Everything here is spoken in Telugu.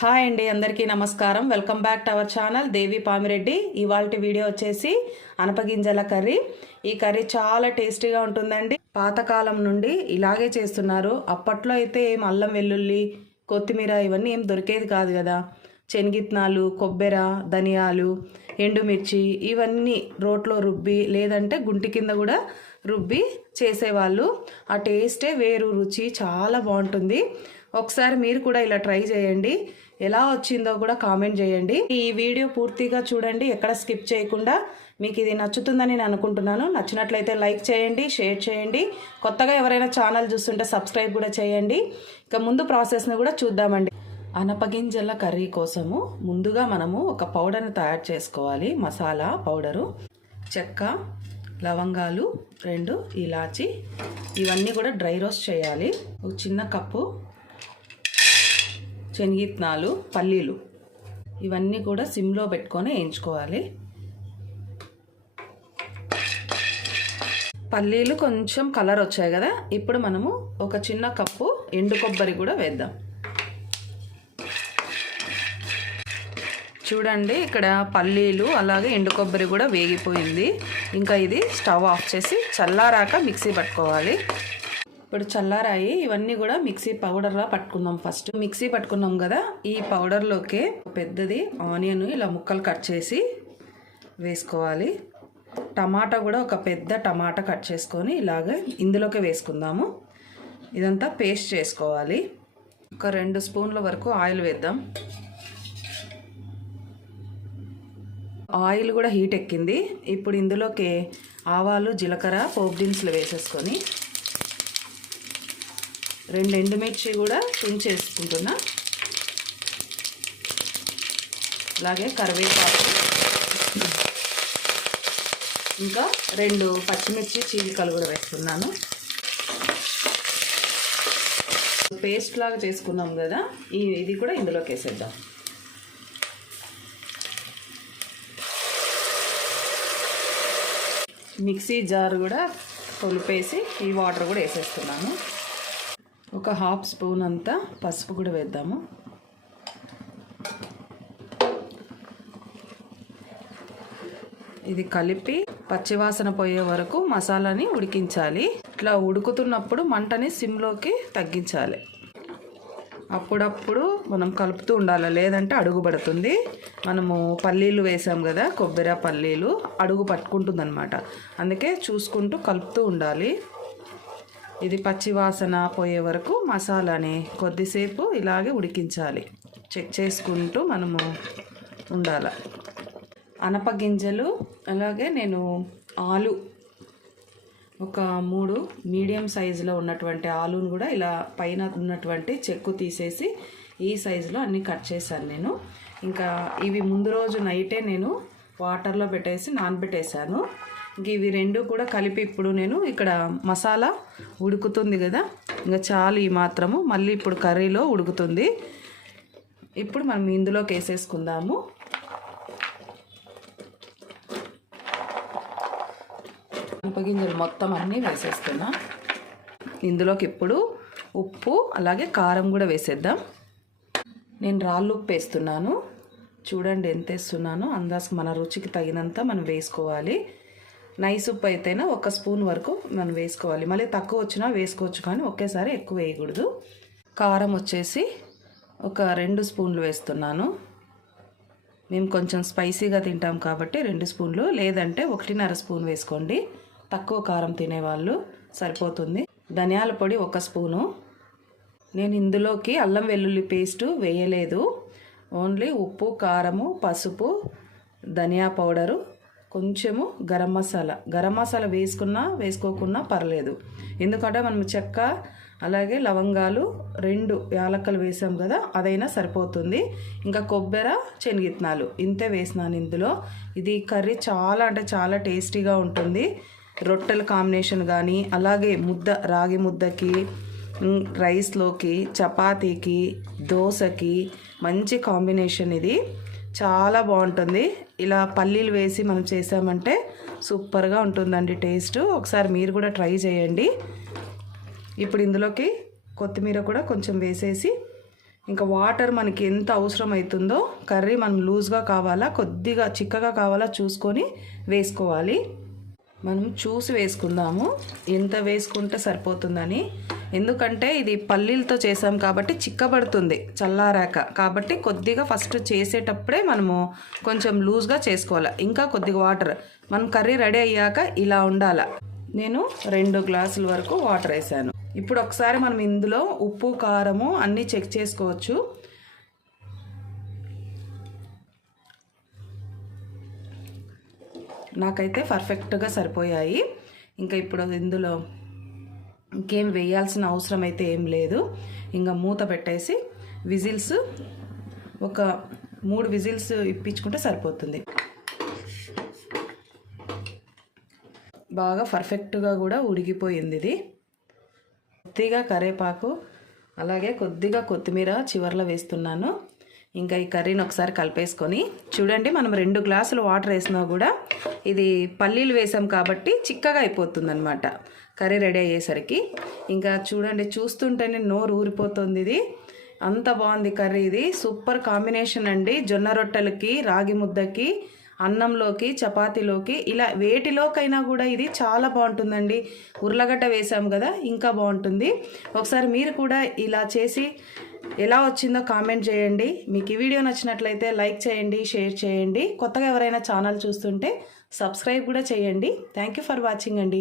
హాయ్ అండి అందరికీ నమస్కారం. Welcome back to our channel Devi Pamireddy. ఇవాళ వీడియో వచ్చేసి అనపగింజల కర్రీ. ఈ కర్రీ చాలా టేస్టీగా ఉంటుందండి. పాతకాలం నుండి ఇలాగే చేస్తున్నారు. అప్పట్లో అయితే ఏం అల్లం వెల్లుల్లి కొత్తిమీర ఇవన్నీ ఏం దొరికేది కాదు కదా. శనగిత్నాలు కొబ్బెర ధనియాలు ఎండుమిర్చి ఇవన్నీ రోట్లో రుబ్బి లేదంటే గుంటి కింద కూడా రుబ్బి చేసేవాళ్ళు. ఆ టేస్టే వేరు రుచి చాలా బాగుంటుంది. ఒకసారి మీరు కూడా ఇలా ట్రై చేయండి. ఎలా వచ్చిందో కూడా కామెంట్ చేయండి. ఈ వీడియో పూర్తిగా చూడండి ఎక్కడ స్కిప్ చేయకుండా. మీకు ఇది నచ్చుతుందని నేను అనుకుంటున్నాను. నచ్చినట్లయితే లైక్ చేయండి షేర్ చేయండి. కొత్తగా ఎవరైనా ఛానల్ చూస్తుంటే సబ్స్క్రైబ్ కూడా చేయండి. ఇక ముందు ప్రాసెస్ని కూడా చూద్దామండి. అనపగింజల కర్రీ కోసము ముందుగా మనము ఒక పౌడర్ని తయారు చేసుకోవాలి. మసాలా పౌడరు చెక్క లవంగాలు రెండు ఇలాచి. ఇవన్నీ కూడా డ్రై రోస్ట్ చేయాలి. ఒక చిన్న కప్పు శనగిత్నాలు పల్లీలు ఇవన్నీ కూడా సిమ్లో పెట్టుకొని వేయించుకోవాలి. పల్లీలు కొంచెం కలర్ వచ్చాయి కదా ఇప్పుడు మనము ఒక చిన్న కప్పు ఎండు కొబ్బరి కూడా వేద్దాం. చూడండి ఇక్కడ పల్లీలు అలాగే ఎండు కొబ్బరి కూడా వేగిపోయింది. ఇంకా ఇది స్టవ్ ఆఫ్ చేసి చల్లారాక మిక్సీ పట్టుకోవాలి. ఇప్పుడు చల్లారాయి ఇవన్నీ కూడా మిక్సీ పౌడర్లా పట్టుకుందాం ఫస్ట్. మిక్సీ పట్టుకున్నాం కదా ఈ పౌడర్లోకి పెద్దది ఆనియన్ ఇలా ముక్కలు కట్ చేసి వేసుకోవాలి. టమాటా కూడా ఒక పెద్ద టమాటా కట్ చేసుకొని ఇలాగ ఇందులోకి వేసుకుందాము. ఇదంతా పేస్ట్ చేసుకోవాలి. ఒక రెండు స్పూన్ల వరకు ఆయిల్ వేద్దాం. ఆయిల్ కూడా హీట్ ఎక్కింది. ఇప్పుడు ఇందులోకి ఆవాలు జీలకర్ర పోపు దినుసులు వేసేసుకొని రెండు ఎండుమిర్చి కూడా తుంచేసుకుంటున్నా. అలాగే కరివేపాకు. ఇంకా రెండు పచ్చిమిర్చి చీలికలు కూడా వేస్తున్నాను. పేస్ట్ లాగా చేసుకున్నాం కదా ఈ ఇది కూడా ఇందులోకి వేసేద్దాం. మిక్సీ జార్ కూడా కొలిపేసి ఈ వాటర్ కూడా వేసేస్తున్నాను. ఒక హాఫ్ స్పూన్ అంతా పసుపు కూడా వేద్దాము. ఇది కలిపి పచ్చివాసన పోయే వరకు మసాలాని ఉడికించాలి. ఇట్లా ఉడుకుతున్నప్పుడు మంటని సిమ్లోకి తగ్గించాలి. అప్పుడప్పుడు మనం కలుపుతూ ఉండాలి. లేదంటే అడుగుపడుతుంది మనము పల్లీలు వేసాం కదా కొబ్బరి పల్లీలు అడుగు పట్టుకుంటుంది అందుకే చూసుకుంటూ కలుపుతూ ఉండాలి. ఇది పచ్చి వాసన పోయే వరకు మసాలాని కొద్దిసేపు ఇలాగే ఉడికించాలి. చెక్ చేసుకుంటూ మనము ఉండాలి. అనప గింజలు అలాగే నేను ఆలు ఒక మూడు మీడియం సైజులో ఉన్నటువంటి ఆలును కూడా ఇలా పైన ఉన్నటువంటి చెక్కు తీసేసి ఈ సైజులో అన్నీ కట్ చేశాను నేను. ఇంకా ఇవి ముందు రోజు నైటే నేను వాటర్లో పెట్టేసి నానబెట్టేశాను. ఇవి రెండు కూడా కలిపి ఇప్పుడు నేను ఇక్కడ మసాలా ఉడుకుతుంది కదా. ఇంకా చాలు ఈ మాత్రము. మళ్ళీ ఇప్పుడు కర్రీలో ఉడుకుతుంది. ఇప్పుడు మనం ఇందులోకి వేసేసుకుందాము. గింజలు మొత్తం అన్నీ వేసేస్తున్నా. ఇందులోకి ఇప్పుడు ఉప్పు అలాగే కారం కూడా వేసేద్దాం. నేను రాళ్ళు ఉప్పు వేస్తున్నాను. చూడండి ఎంత వేస్తున్నానో. అందాజు మన రుచికి తగినంత మనం వేసుకోవాలి. నైస్ ఉప్పు అయితేనే ఒక స్పూన్ వరకు మనం వేసుకోవాలి. మళ్ళీ తక్కువ వచ్చినా వేసుకోవచ్చు కానీ ఒకేసారి ఎక్కువ వేయకూడదు. కారం వచ్చేసి ఒక రెండు స్పూన్లు వేస్తున్నాను. మేము కొంచెం స్పైసీగా తింటాం కాబట్టి రెండు స్పూన్లు లేదంటే ఒకటిన్నర స్పూన్ వేసుకోండి. తక్కువ కారం తినేవాళ్ళు సరిపోతుంది. ధనియాల పొడి ఒక స్పూను. నేను ఇందులోకి అల్లం వెల్లుల్లి పేస్టు వేయలేదు. ఓన్లీ ఉప్పు కారము పసుపు ధనియా పౌడరు కొంచెము గరం మసాలా. గరం మసాలా వేసుకున్నా వేసుకోకున్నా పర్లేదు. ఎందుకంటే మనం చెక్క అలాగే లవంగాలు రెండు యాలక్కలు వేసాం కదా అదైనా సరిపోతుంది. ఇంకా కొబ్బరి శనగిత్నాలు ఇంతే వేసినాను ఇందులో. ఇది కర్రీ చాలా అంటే చాలా టేస్టీగా ఉంటుంది. రొట్టెల కాంబినేషన్ కానీ అలాగే ముద్ద రాగి ముద్దకి రైస్లోకి చపాతీకి దోశకి మంచి కాంబినేషన్ ఇది. చాలా బాగుంటుంది. ఇలా పల్లీలు వేసి మనం చేసామంటే సూపర్గా ఉంటుందండి టేస్ట్. ఒకసారి మీరు కూడా ట్రై చేయండి. ఇప్పుడు ఇందులోకి కొత్తిమీర కూడా కొంచెం వేసేసి ఇంకా వాటర్ మనకి ఎంత అవసరం అవుతుందో కర్రీ మనం లూజ్గా కావాలా కొద్దిగా చిక్కగా కావాలా చూసుకొని వేసుకోవాలి. మనం చూసి వేసుకుందాము. ఎంత వేసుకుంటే సరిపోతుందని. ఎందుకంటే ఇది పల్లీలతో చేసాం కాబట్టి చిక్కబడుతుంది చల్లారాక. కాబట్టి కొద్దిగా ఫస్ట్ చేసేటప్పుడే మనము కొంచెం లూజ్గా చేసుకోవాలి. ఇంకా కొద్దిగా వాటర్ మనం కర్రీ రెడీ అయ్యాక ఇలా ఉండాలి. నేను రెండు గ్లాసుల వరకు వాటర్ వేసాను. ఇప్పుడు ఒకసారి మనం ఇందులో ఉప్పు కారము అన్నీ చెక్ చేసుకోవచ్చు. నాకైతే పర్ఫెక్ట్గా సరిపోయాయి. ఇంకా ఇప్పుడు ఇందులో ఇంకేం వేయాల్సిన అవసరం అయితే ఏం లేదు. ఇంకా మూత పెట్టేసి విజిల్స్ ఒక మూడు విజిల్స్ ఇప్పించుకుంటే సరిపోతుంది. బాగా పర్ఫెక్ట్గా కూడా ఉడికిపోయింది ఇది. కొద్దిగా కరేపాకు అలాగే కొద్దిగా కొత్తిమీర చివర్లో వేస్తున్నాను. ఇంకా ఈ కర్రీని ఒకసారి కలిపేసుకొని చూడండి మనం రెండు గ్లాసులు వాటర్ వేసినా కూడా ఇది పల్లీలు వేసాం కాబట్టి చిక్కగా అయిపోతుంది అనమాట కర్రీ రెడీ అయ్యేసరికి. ఇంకా చూడండి చూస్తుంటేనే నోరు ఊరిపోతుంది ఇది. అంత బాగుంది కర్రీ ఇది. సూపర్ కాంబినేషన్ అండి. జొన్న రొట్టెలకి రాగి ముద్దకి అన్నంలోకి చపాతీలోకి ఇలా వేటిలోకైనా కూడా ఇది చాలా బాగుంటుందండి. ఉర్లగడ్డ వేసాం కదా ఇంకా బాగుంటుంది. ఒకసారి మీరు కూడా ఇలా చేసి ఎలా వచ్చిందో కామెంట్ చేయండి. మీకు ఈ వీడియో నచ్చినట్లయితే లైక్ చేయండి షేర్ చేయండి. కొత్తగా ఎవరైనా ఛానల్ చూస్తుంటే సబ్స్క్రైబ్ కూడా చేయండి. థ్యాంక్ యూ ఫర్ వాచింగ్ అండి.